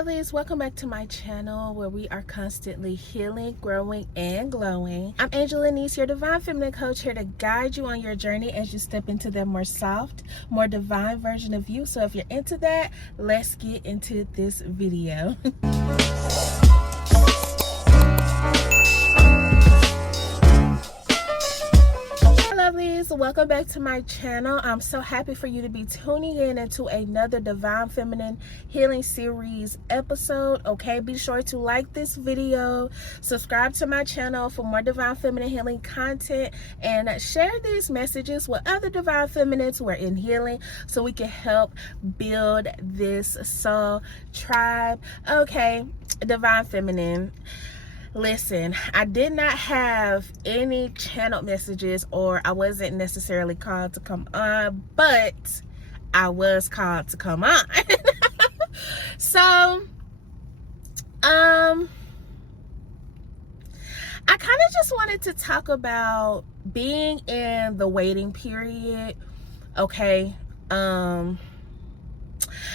lovelies, welcome back to my channel where we are constantly healing, growing, and glowing. I'm Angel.lenise, your divine feminine coach, here to guide you on your journey as you step into that more soft, more divine version of you. So if you're into that, let's get into this video. Lovelies, welcome back to my channel. I'm so happy for you to be tuning in into another divine feminine healing series episode. Okay, be sure to like this video, subscribe to my channel for more divine feminine healing content, and share these messages with other divine feminines who are in healing so we can help build this soul tribe. Okay, divine feminine, listen, I did not have any channel messages, or I wasn't necessarily called to come on, but I was called to come on. So, I kind of just wanted to talk about being in the waiting period, okay?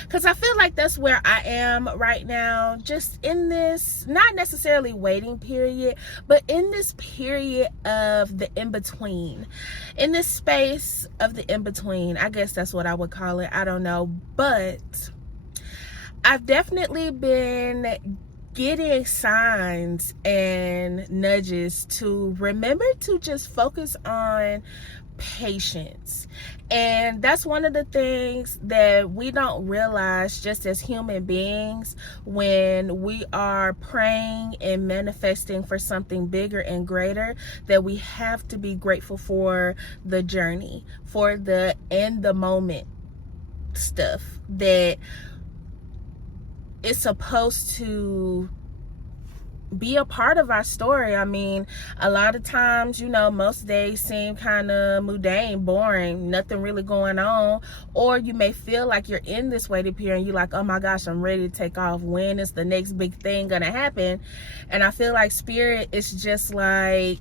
Because I feel like that's where I am right now, just in this, not necessarily waiting period, but in this period of the in-between, in this space of the in-between. I guess that's what I would call it. I don't know, but I've definitely been getting signs and nudges to remember to just focus on patience. And that's one of the things that we don't realize just as human beings when we are praying and manifesting for something bigger and greater, that we have to be grateful for the journey, for the in the moment stuff that is supposed to be a part of our story. I mean, a lot of times, you know, most days seem kind of mundane, boring, nothing really going on. Or you may feel like you're in this waiting period and you're like, oh my gosh, I'm ready to take off. When is the next big thing gonna happen? And I feel like spirit is just like,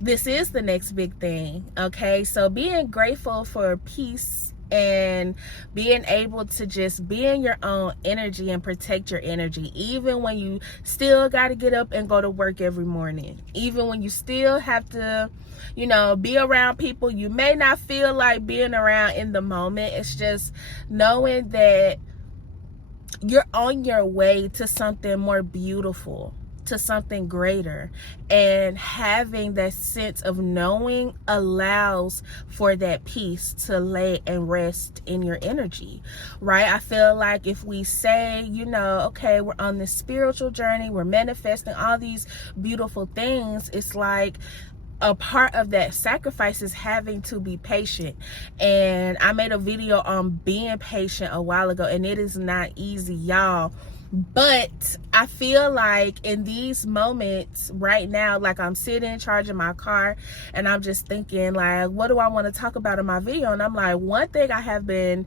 this is the next big thing. Okay, so being grateful for peace and being able to just be in your own energy and protect your energy, even when you still got to get up and go to work every morning, even when you still have to, you know, be around people you may not feel like being around in the moment. It's just knowing that you're on your way to something more beautiful, to something greater, and having that sense of knowing allows for that peace to lay and rest in your energy, right? I feel like if we say, you know, okay, we're on this spiritual journey, we're manifesting all these beautiful things, it's like a part of that sacrifice is having to be patient. And I made a video on being patient a while ago, and it is not easy, y'all. But I feel like in these moments right now, like I'm sitting charging my car and I'm just thinking like, what do I want to talk about in my video? And I'm like, one thing I have been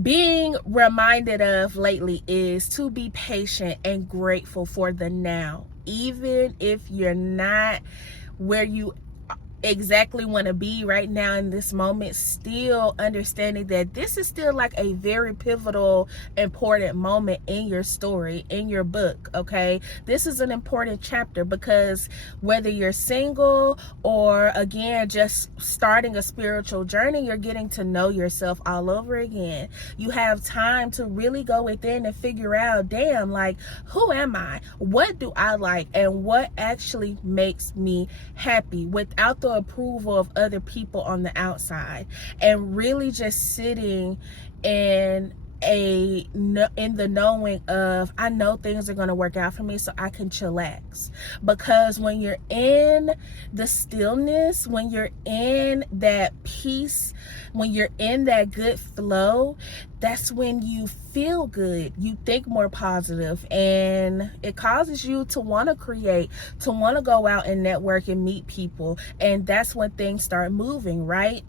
being reminded of lately is to be patient and grateful for the now, even if you're not where you exactly want to be right now in this moment. Still understanding that this is still like a very pivotal, important moment in your story, in your book. Okay, this is an important chapter, because whether you're single or again just starting a spiritual journey, you're getting to know yourself all over again. You have time to really go within and figure out, damn, like, who am I, what do I like, and what actually makes me happy, without the approval of other people on the outside. And really just sitting in the knowing of, I know things are going to work out for me, so I can chillax. Because when you're in the stillness, when you're in that peace, when you're in that good flow, that's when you feel good, you think more positive, and it causes you to want to create, to want to go out and network and meet people. And that's when things start moving, right?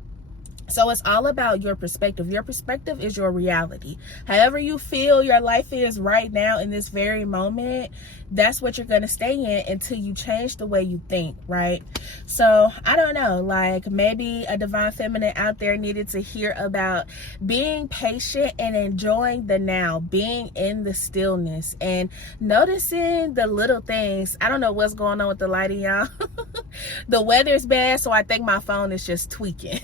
So it's all about your perspective. Your perspective is your reality. However you feel your life is right now in this very moment, that's what you're going to stay in until you change the way you think, right? So I don't know, like maybe a divine feminine out there needed to hear about being patient and enjoying the now, being in the stillness and noticing the little things. I don't know what's going on with the lighting, y'all. The weather's bad, so I think my phone is just tweaking.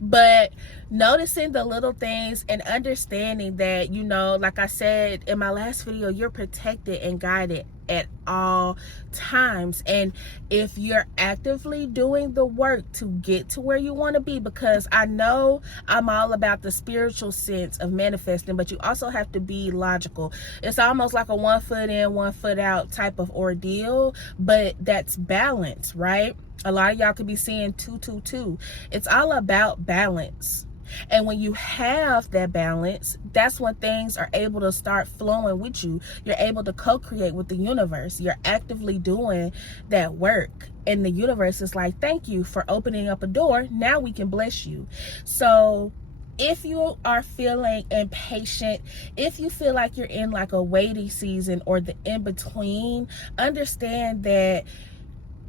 But noticing the little things and understanding that, you know, like I said in my last video, you're protected and guided at all times. And if you're actively doing the work to get to where you want to be, because I know I'm all about the spiritual sense of manifesting, but you also have to be logical. It's almost like a 1 foot in, 1 foot out type of ordeal, but that's balance, right? A lot of y'all could be seeing 2, 2, 2. It's all about balance. And when you have that balance, that's when things are able to start flowing with you. You're able to co-create with the universe. You're actively doing that work. And the universe is like, thank you for opening up a door. Now we can bless you. So if you are feeling impatient, if you feel like you're in like a waiting season or the in-between, understand that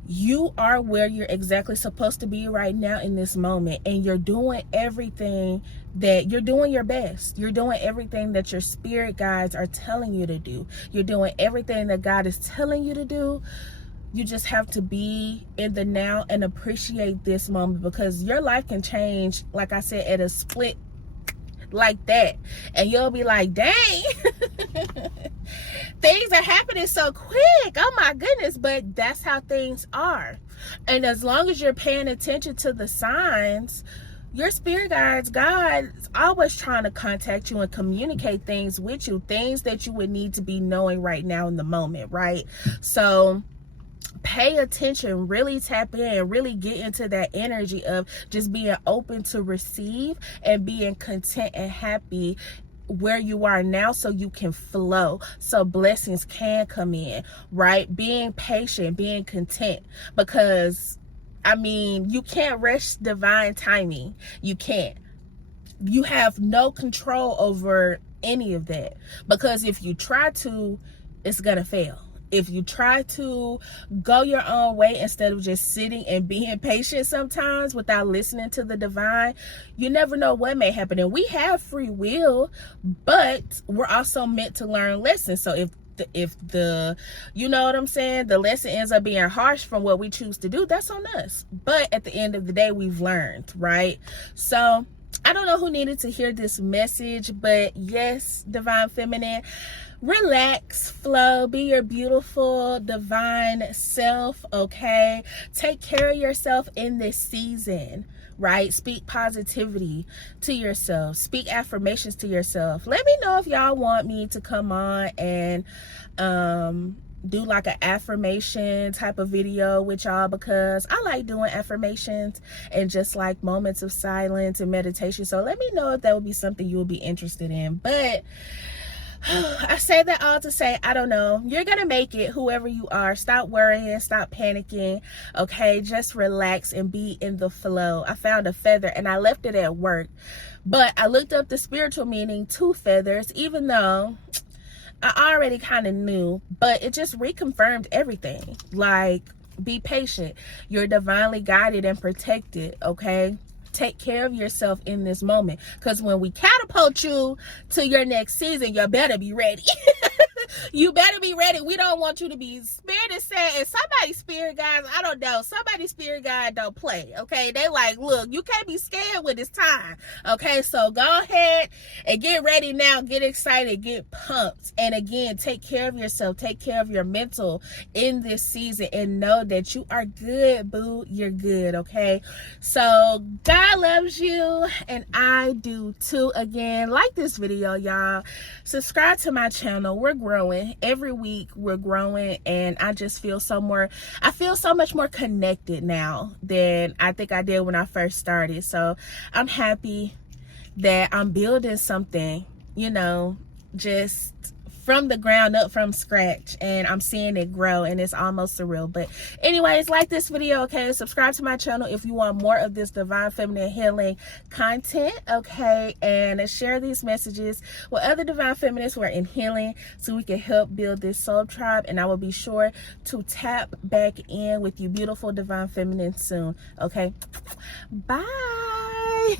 you are where you're exactly supposed to be right now in this moment, and you're doing everything that you're doing your best. You're doing everything that your spirit guides are telling you to do. You're doing everything that God is telling you to do. You just have to be in the now and appreciate this moment, because your life can change, like I said, at a split like that, and you'll be like, dang. Things are happening so quick. Oh my goodness. But that's how things are. And as long as you're paying attention to the signs, your spirit guides, God is always trying to contact you and communicate things with you, things that you would need to be knowing right now in the moment, right? So pay attention, really tap in, really get into that energy of just being open to receive and being content and happy where you are now, so you can flow, so blessings can come in, right? Being patient, being content, because I mean, you can't rush divine timing. You can't. You have no control over any of that, because if you try to, it's gonna fail. If you try to go your own way instead of just sitting and being patient sometimes without listening to the divine, you never know what may happen. And we have free will, but we're also meant to learn lessons. So if the you know what I'm saying, the lesson ends up being harsh from what we choose to do, that's on us. But at the end of the day, we've learned, right? So I don't know who needed to hear this message, but yes, divine feminine, relax, flow, be your beautiful divine self, okay? Take care of yourself in this season, right? Speak positivity to yourself. Speak affirmations to yourself. Let me know if y'all want me to come on and do like an affirmation type of video with y'all, because I like doing affirmations and just like moments of silence and meditation. So let me know if that would be something you would be interested in. But I say that all to say, I don't know. You're going to make it, whoever you are. Stop worrying. Stop panicking. Okay? Just relax and be in the flow. I found a feather and I left it at work. But I looked up the spiritual meaning to feathers, even though I already kind of knew. But it just reconfirmed everything. Like, be patient. You're divinely guided and protected. Okay? Take care of yourself in this moment, because when we catapult you to your next season, you better be ready. You better be ready. We don't want you to be spirit is saying, and somebody's spirit guys, I don't know, somebody's spirit guide don't play, okay? They like, look, you can't be scared when it's time, okay? So go ahead and get ready now. Get excited, get pumped, and again, take care of yourself, take care of your mental in this season, and know that you are good, boo. You're good, okay? So God loves you, and I do too. Again, like this video, y'all. Subscribe to my channel. We're growing every week. We're growing, and I just feel I feel so much more connected now than I think I did when I first started. So I'm happy that I'm building something, you know, just from the ground up, from scratch, and I'm seeing it grow, and it's almost surreal. But anyways, like this video, okay? Subscribe to my channel if you want more of this divine feminine healing content, okay? And share these messages with other divine feminists who are in healing so we can help build this soul tribe. And I will be sure to tap back in with you beautiful divine feminine soon, okay? Bye.